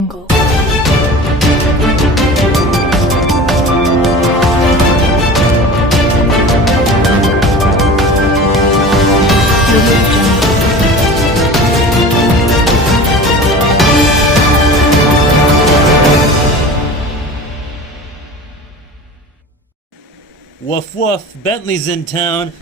jungle. Rogut jungle. Woof woof, Bentley's in town.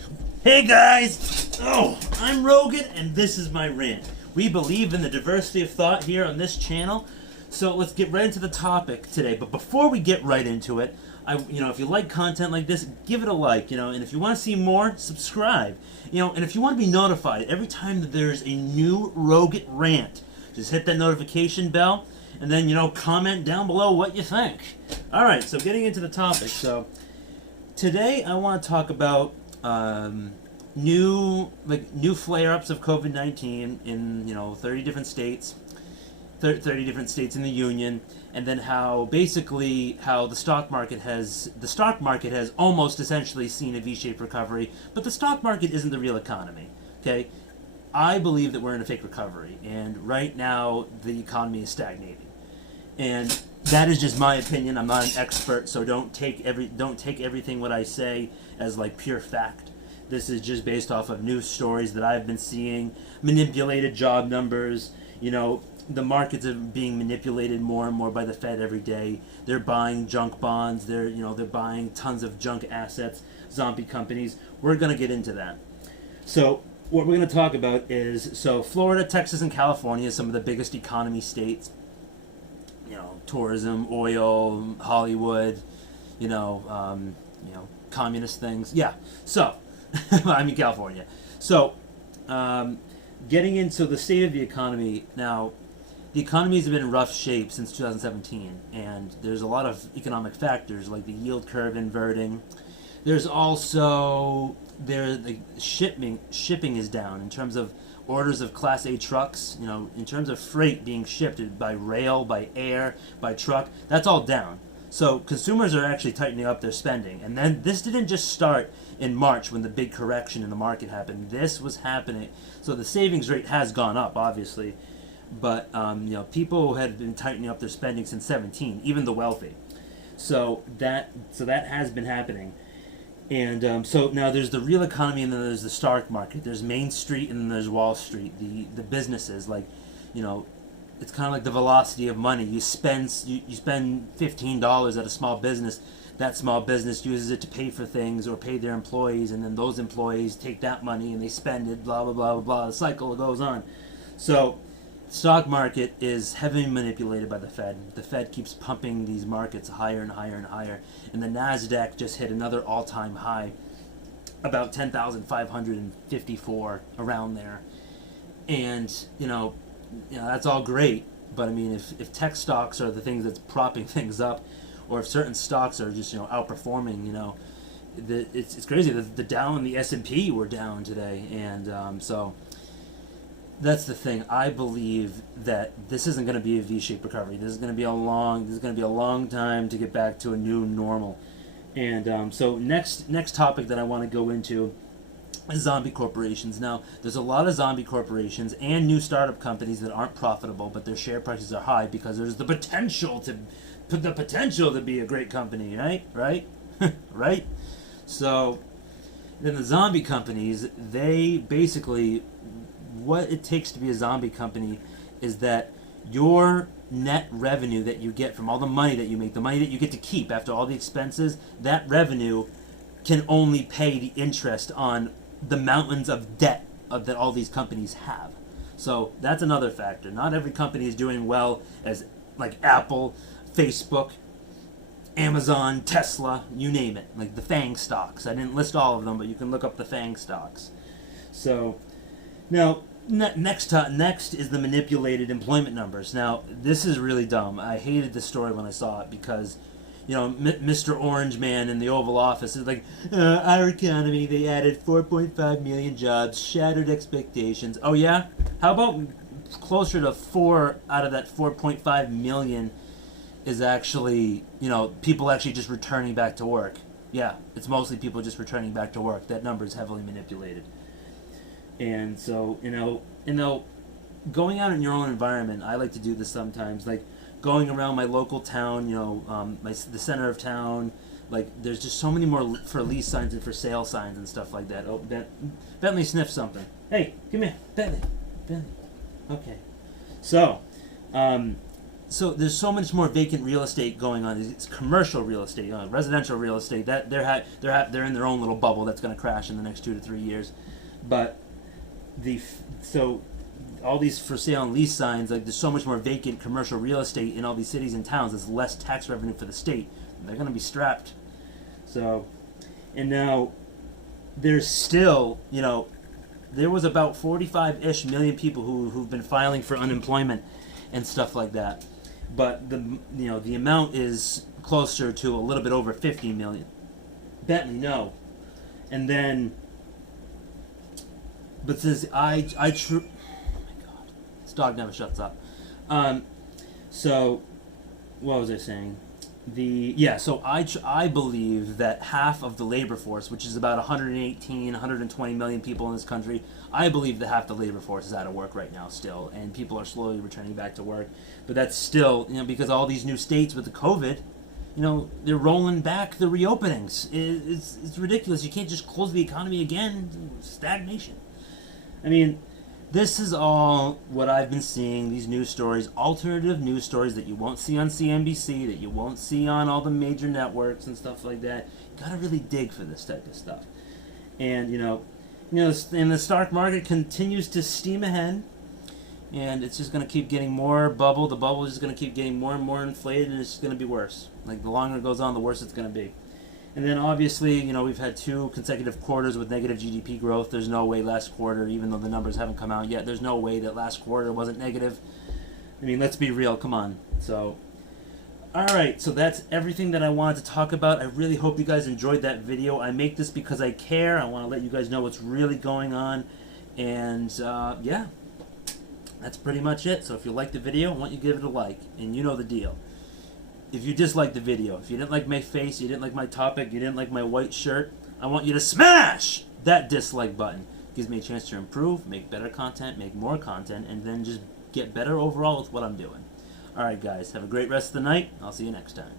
Hey guys! Oh, I'm Rogut and this is my rant. We believe in the diversity of thought here on this channel, so let's get right into the topic today. But before we get right into it, if you like content like this, give it a like, and if you want to see more, subscribe. And if you want to be notified every time that there's a new Rogut rant, just hit that notification bell and then, comment down below what you think. Alright, so getting into the topic, today I want to talk about new flare-ups of COVID-19 in 30 different states, 30 different states in the union, and then how the stock market has almost essentially seen a V-shaped recovery, but the stock market isn't the real economy. Okay, I believe that we're in a fake recovery, and right now the economy is stagnating. And that is just my opinion. I'm not an expert, so don't take everything what I say as like pure fact. This is just based off of news stories that I've been seeing, manipulated job numbers. The markets are being manipulated more and more by the Fed every day. They're buying junk bonds. They're buying tons of junk assets, zombie companies. We're gonna get into that. So what we're gonna talk about is Florida, Texas, and California, some of the biggest economy states. Tourism, oil, Hollywood, communist things. Yeah. So, I mean California. So, getting into the state of the economy now. The economies have been in rough shape since 2017, and there's a lot of economic factors like the yield curve inverting. There's also the shipping is down in terms of orders of Class A trucks, in terms of freight being shipped by rail, by air, by truck, that's all down. So consumers are actually tightening up their spending. And then this didn't just start in March when the big correction in the market happened. This was happening. So the savings rate has gone up, obviously. But, people had been tightening up their spending since 17, even the wealthy. So that has been happening. And so now there's the real economy, and then there's the stock market. There's Main Street, and then there's Wall Street. The businesses, it's kind of like the velocity of money. You spend $15 at a small business. That small business uses it to pay for things or pay their employees, and then those employees take that money and they spend it. Blah blah blah blah blah. The cycle goes on. So stock market is heavily manipulated by the Fed. The Fed keeps pumping these markets higher and higher and higher. And the NASDAQ just hit another all-time high, about 10,554, around there. And, that's all great. But, I mean, if tech stocks are the things that's propping things up, or if certain stocks are just, outperforming, it's crazy. The Dow and the S&P were down today. And so that's the thing. I believe that this isn't going to be a V-shaped recovery. This is going to be a long time to get back to a new normal. And so next topic that I want to go into is zombie corporations. Now, there's a lot of zombie corporations and new startup companies that aren't profitable, but their share prices are high because there's the potential to be a great company, right? Right? So then the zombie companies, they basically, what it takes to be a zombie company is that your net revenue that you get from all the money that you make, the money that you get to keep after all the expenses, that revenue can only pay the interest on the mountains of debt that all these companies have. So that's another factor. Not every company is doing well as like Apple, Facebook, Amazon, Tesla, you name it. Like the FANG stocks. I didn't list all of them, but you can look up the FANG stocks. So now, next is the manipulated employment numbers. Now, this is really dumb. I hated this story when I saw it because, Mr. Orange Man in the Oval Office is like, our economy, they added 4.5 million jobs, shattered expectations. Oh, yeah? How about closer to 4 out of that 4.5 million is actually, people actually just returning back to work? Yeah, it's mostly people just returning back to work. That number is heavily manipulated. And so, going out in your own environment, I like to do this sometimes. Like, going around my local town, the center of town, like there's just so many more for lease signs and for sale signs and stuff like that. Oh, Bentley sniffed something. Hey, come here, Bentley. Okay. So, so there's so much more vacant real estate going on. It's commercial real estate, residential real estate. That they're in their own little bubble that's going to crash in the next 2 to 3 years. But so all these for sale and lease signs, like there's so much more vacant commercial real estate in all these cities and towns. There's less tax revenue for the state. They're going to be strapped. So, and now there's still, there was about 45-ish million people who've been filing for unemployment and stuff like that. But the amount is closer to a little bit over 50 million. Bentley, no. And then, but since oh my God, this dog never shuts up. So, what was I saying? So I believe that half of the labor force, which is about 118, 120 million people in this country, I believe that half the labor force is out of work right now still, and people are slowly returning back to work. But that's still, because all these new states with the COVID, they're rolling back the reopenings. It's ridiculous. You can't just close the economy again. Stagnation. I mean, this is all what I've been seeing, these news stories, alternative news stories that you won't see on CNBC, that you won't see on all the major networks and stuff like that. You gotta really dig for this type of stuff. And, and the stock market continues to steam ahead, and it's just gonna keep getting more bubble. The bubble is just gonna keep getting more and more inflated, and it's just gonna be worse. Like, the longer it goes on, the worse it's gonna be. And then obviously, we've had 2 consecutive quarters with negative GDP growth. There's no way last quarter, even though the numbers haven't come out yet, there's no way that last quarter wasn't negative. I mean, let's be real, come on. So, alright, so that's everything that I wanted to talk about. I really hope you guys enjoyed that video. I make this because I care. I want to let you guys know what's really going on. And, yeah, that's pretty much it. So if you liked the video, I want you to give it a like. And you know the deal. If you disliked the video, if you didn't like my face, you didn't like my topic, you didn't like my white shirt, I want you to smash that dislike button. It gives me a chance to improve, make better content, make more content, and then just get better overall with what I'm doing. Alright guys, have a great rest of the night. I'll see you next time.